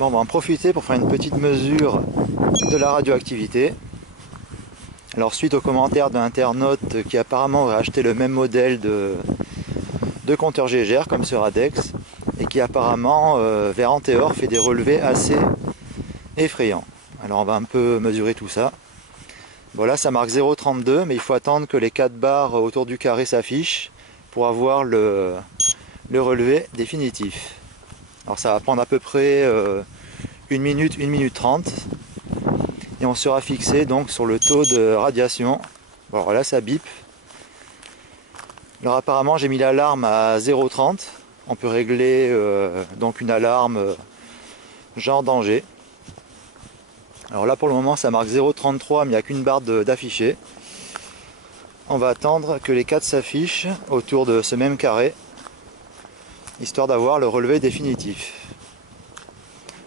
Bon, on va en profiter pour faire une petite mesure de la radioactivité. Alors suite aux commentaires d'un internaute qui apparemment aurait acheté le même modèle de compteur GGR comme ce Radex et qui apparemment vers Antéor fait des relevés assez effrayants. Alors on va un peu mesurer tout ça. Bon là ça marque 0,32 mais il faut attendre que les 4 barres autour du carré s'affichent pour avoir le relevé définitif. Alors ça va prendre à peu près 1 minute 30 et on sera fixé donc sur le taux de radiation. Alors là ça bip. Alors apparemment j'ai mis l'alarme à 0,30. On peut régler donc une alarme genre danger. Alors là pour le moment ça marque 0,33 mais il n'y a qu'une barre d'affiché. On va attendre que les 4 s'affichent autour de ce même carré, histoire d'avoir le relevé définitif.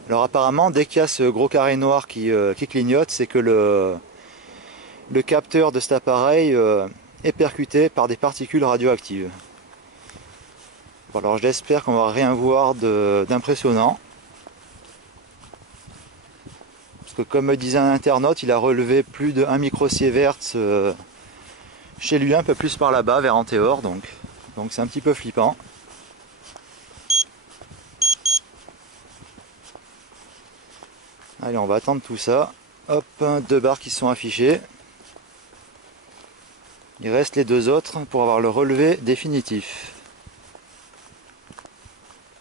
Alors apparemment dès qu'il y a ce gros carré noir qui clignote, c'est que le capteur de cet appareil est percuté par des particules radioactives. Bon, alors j'espère qu'on va rien voir d'impressionnant. Parce que comme me disait un internaute, il a relevé plus de 1 microsievert chez lui, un peu plus par là-bas, vers Antéor, donc c'est un petit peu flippant. Allez, on va attendre tout ça. Hop, 2 barres qui sont affichées. Il reste les 2 autres pour avoir le relevé définitif.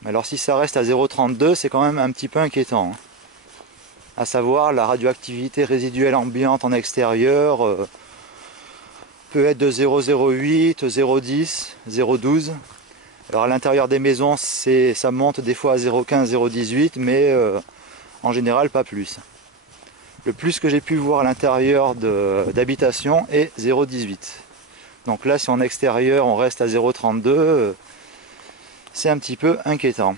Alors si ça reste à 0,32, c'est quand même un petit peu inquiétant. À savoir, la radioactivité résiduelle ambiante en extérieur peut être de 0,08, 0,10, 0,12. Alors à l'intérieur des maisons, ça monte des fois à 0,15, 0,18, mais en général pas plus. Le plus que j'ai pu voir à l'intérieur d'habitation est 0,18. Donc là, si en extérieur on reste à 0,32, c'est un petit peu inquiétant.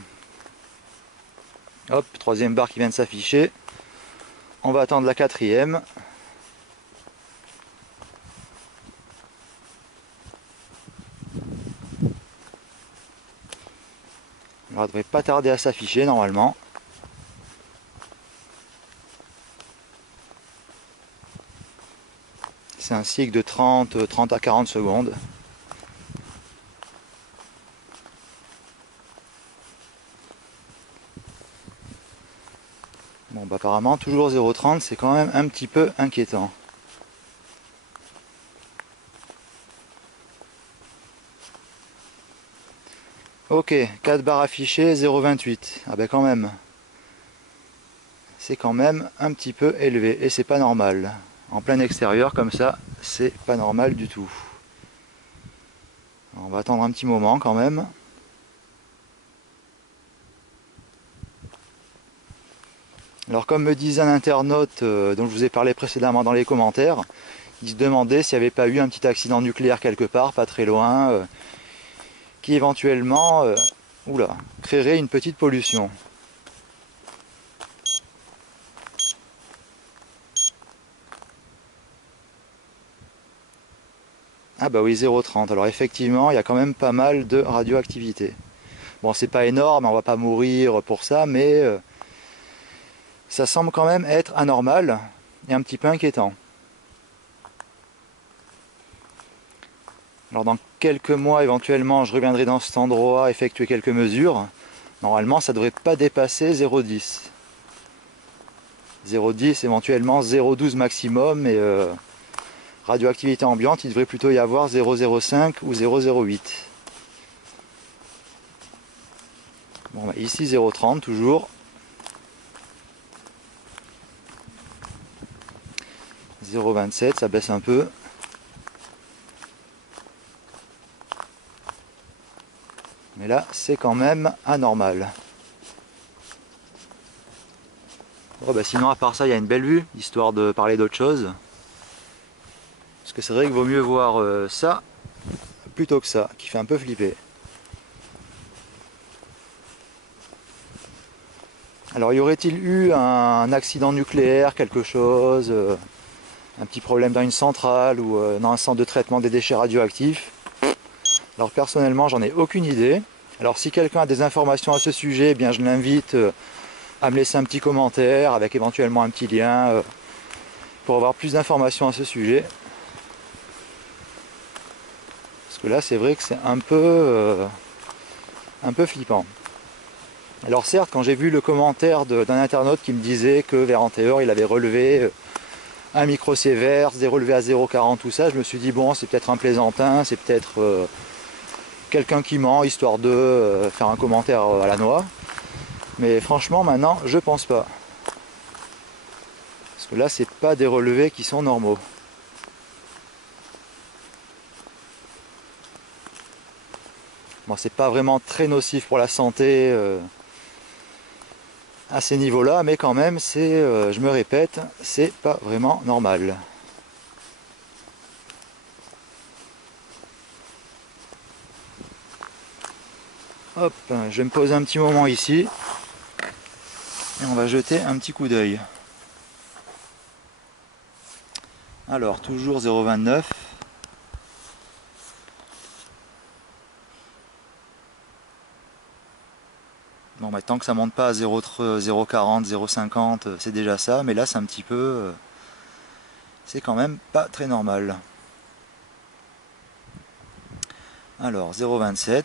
Hop, 3e barre qui vient de s'afficher. On va attendre la 4e. Elle ne devrait pas tarder à s'afficher normalement. C'est un cycle de 30 à 40 secondes. Bon, bah apparemment toujours 0,30, c'est quand même un petit peu inquiétant. Ok, 4 barres affichées, 0,28. Ah ben quand même. C'est quand même un petit peu élevé et c'est pas normal. En plein extérieur comme ça, c'est pas normal du tout. On va attendre un petit moment quand même. Alors comme me disait un internaute dont je vous ai parlé précédemment dans les commentaires, il se demandait s'il n'y avait pas eu un petit accident nucléaire quelque part, pas très loin, qui éventuellement créerait une petite pollution. Ah bah oui, 0,30. Alors effectivement, il y a quand même pas mal de radioactivité. Bon, c'est pas énorme, on va pas mourir pour ça, mais ça semble quand même être anormal et un petit peu inquiétant. Alors dans quelques mois, éventuellement, je reviendrai dans cet endroit effectuer quelques mesures. Normalement, ça ne devrait pas dépasser 0,10. 0,10, éventuellement 0,12 maximum, et radioactivité ambiante, il devrait plutôt y avoir 0,05 ou 0,08. Bon, bah ici 0,30 toujours. 0,27, ça baisse un peu. Mais là, c'est quand même anormal. Oh bah sinon, à part ça, il y a une belle vue, histoire de parler d'autre chose. Parce que c'est vrai qu'il vaut mieux voir ça plutôt que ça, qui fait un peu flipper. Alors y aurait-il eu un accident nucléaire, quelque chose, un petit problème dans une centrale ou dans un centre de traitement des déchets radioactifs? Alors personnellement, j'en ai aucune idée. Alors si quelqu'un a des informations à ce sujet, eh bien je l'invite à me laisser un petit commentaire avec éventuellement un petit lien pour avoir plus d'informations à ce sujet. Parce que là c'est vrai que c'est un peu flippant. Alors certes, quand j'ai vu le commentaire d'un internaute qui me disait que vers Antéor il avait relevé un micro Sieverts, des relevés à 0,40, tout ça, je me suis dit bon, c'est peut-être un plaisantin, c'est peut-être quelqu'un qui ment, histoire de faire un commentaire à la noix. Mais franchement maintenant je pense pas. Parce que là c'est pas des relevés qui sont normaux. Bon, c'est pas vraiment très nocif pour la santé à ces niveaux-là, mais quand même, c'est, je me répète, c'est pas vraiment normal. Hop, je vais me poser un petit moment ici et on va jeter un petit coup d'œil. Alors, toujours 0,29. Bon, bah, tant que ça monte pas à 0,40, 0,50, c'est déjà ça, mais là c'est un petit peu... c'est quand même pas très normal. Alors, 0,27.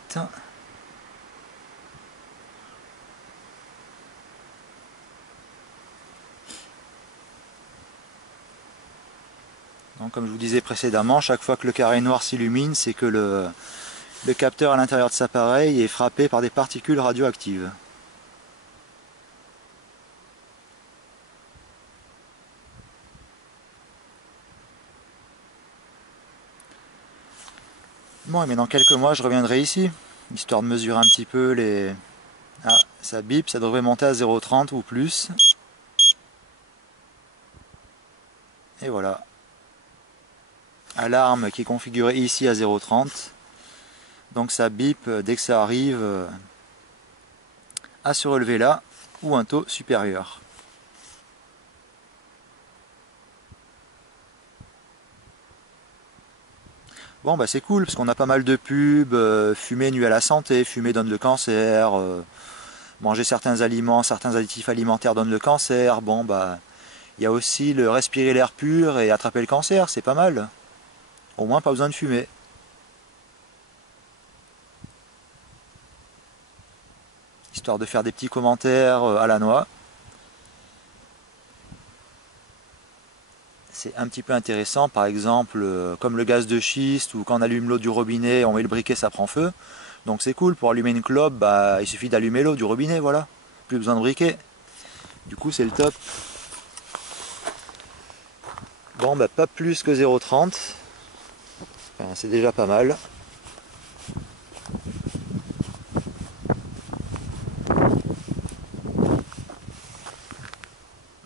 Donc, comme je vous disais précédemment, chaque fois que le carré noir s'illumine, c'est que le capteur à l'intérieur de cet appareil est frappé par des particules radioactives. Bon, mais dans quelques mois, je reviendrai ici, histoire de mesurer un petit peu les... Ah, ça bip, ça devrait monter à 0,30 ou plus. Et voilà. Alarme qui est configurée ici à 0,30. Donc ça bip dès que ça arrive à se relever là, ou un taux supérieur. Bon bah c'est cool parce qu'on a pas mal de pubs, fumer nuit à la santé, fumer donne le cancer, manger certains aliments, certains additifs alimentaires donnent le cancer. Bon bah il y a aussi le respirer l'air pur et attraper le cancer, c'est pas mal. Au moins pas besoin de fumer. Histoire de faire des petits commentaires à la noix. C'est un petit peu intéressant, par exemple, comme le gaz de schiste, ou quand on allume l'eau du robinet, on met le briquet, ça prend feu. Donc c'est cool, pour allumer une clope, bah, il suffit d'allumer l'eau du robinet, voilà. Plus besoin de briquet. Du coup, c'est le top. Bon, bah, pas plus que 0,30. Enfin, c'est déjà pas mal.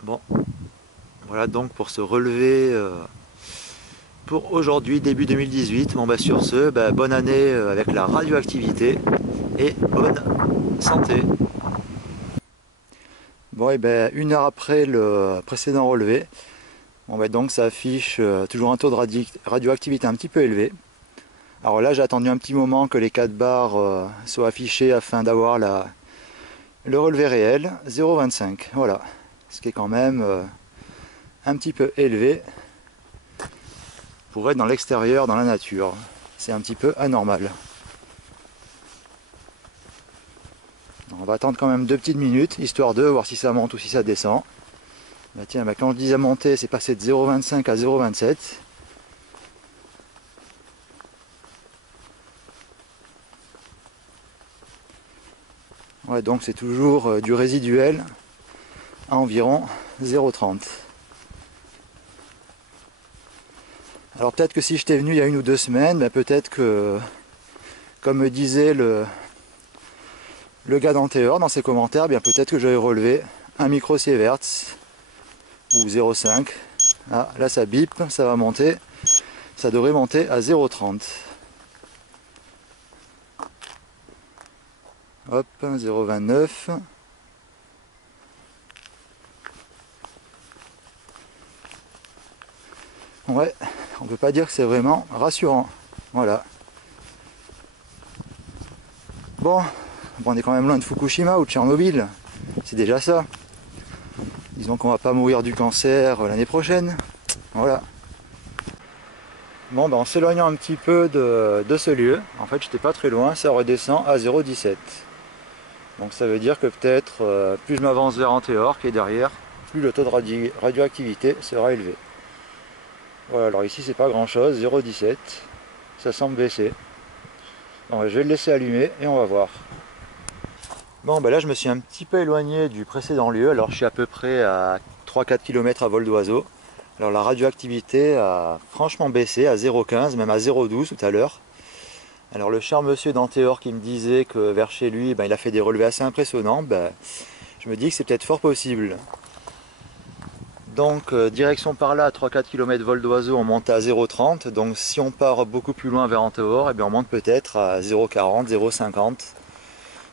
Bon, voilà donc pour se relever pour aujourd'hui, début 2018. Bon, bah, sur ce, bah, bonne année avec la radioactivité et bonne santé. Bon, et ben, une heure après le précédent relevé, bon, ben, donc ça affiche toujours un taux de radioactivité un petit peu élevé. Alors là, j'ai attendu un petit moment que les 4 barres soient affichées afin d'avoir le relevé réel, 0,25. Voilà, ce qui est quand même un petit peu élevé pour être dans l'extérieur, dans la nature. C'est un petit peu anormal. On va attendre quand même 2 petites minutes, histoire de voir si ça monte ou si ça descend. Bah tiens, bah quand je disais monter, c'est passé de 0,25 à 0,27. Ouais, donc c'est toujours du résiduel à environ 0,30. Alors peut-être que si j'étais venu il y a 1 ou 2 semaines, bah peut-être que, comme me disait le gars d'Antéor dans ses commentaires, bien peut-être que j'avais relevé un micro Sieverts ou 0,5. Ah, là ça bip, ça va monter. Ça devrait monter à 0,30. Hop, 0,29. Ouais, on peut pas dire que c'est vraiment rassurant. Voilà. Bon, on est quand même loin de Fukushima ou de Tchernobyl. C'est déjà ça. Disons qu'on va pas mourir du cancer l'année prochaine. Voilà. Bon, ben, en s'éloignant un petit peu de ce lieu, en fait j'étais pas très loin, ça redescend à 0,17. Donc ça veut dire que peut-être plus je m'avance vers Antioche et derrière, plus le taux de radioactivité sera élevé. Voilà, alors ici c'est pas grand chose, 0,17, ça semble baisser. Bon, je vais le laisser allumer et on va voir. Bon, ben là je me suis un petit peu éloigné du précédent lieu, alors je suis à peu près à 3-4 km à vol d'oiseau. Alors la radioactivité a franchement baissé à 0,15, même à 0,12 tout à l'heure. Alors le cher monsieur d'Anthéor qui me disait que vers chez lui, ben, il a fait des relevés assez impressionnants, ben, je me dis que c'est peut-être fort possible. Donc direction par là, à 3-4 km vol d'oiseau, on monte à 0,30. Donc si on part beaucoup plus loin vers Anthéor, eh bien, on monte peut-être à 0,40, 0,50,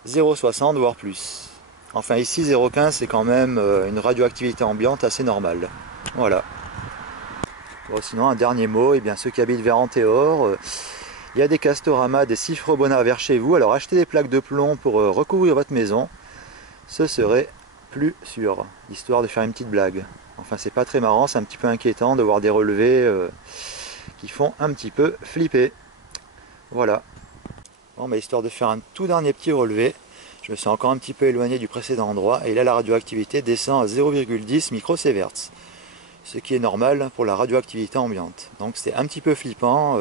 0,60 voire plus. Enfin ici 0,15 c'est quand même une radioactivité ambiante assez normale. Voilà. Bon, sinon un dernier mot, eh bien, ceux qui habitent vers Anthéor, il y a des Castorama, des Cifre-Bona vers chez vous, alors achetez des plaques de plomb pour recouvrir votre maison, ce serait plus sûr, histoire de faire une petite blague. Enfin c'est pas très marrant, c'est un petit peu inquiétant de voir des relevés qui font un petit peu flipper. Voilà. Bon, bah, histoire de faire un tout dernier petit relevé, je me suis encore un petit peu éloigné du précédent endroit et là la radioactivité descend à 0,10 microsieverts. Ce qui est normal pour la radioactivité ambiante. Donc c'est un petit peu flippant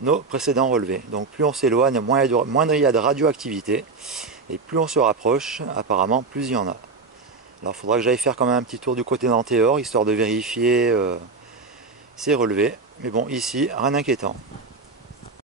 nos précédents relevés. Donc plus on s'éloigne, moins il y a de radioactivité, et plus on se rapproche, apparemment plus il y en a. Alors il faudra que j'aille faire quand même un petit tour du côté d'Anthéor, histoire de vérifier ces relevés. Mais bon, ici, rien d'inquiétant.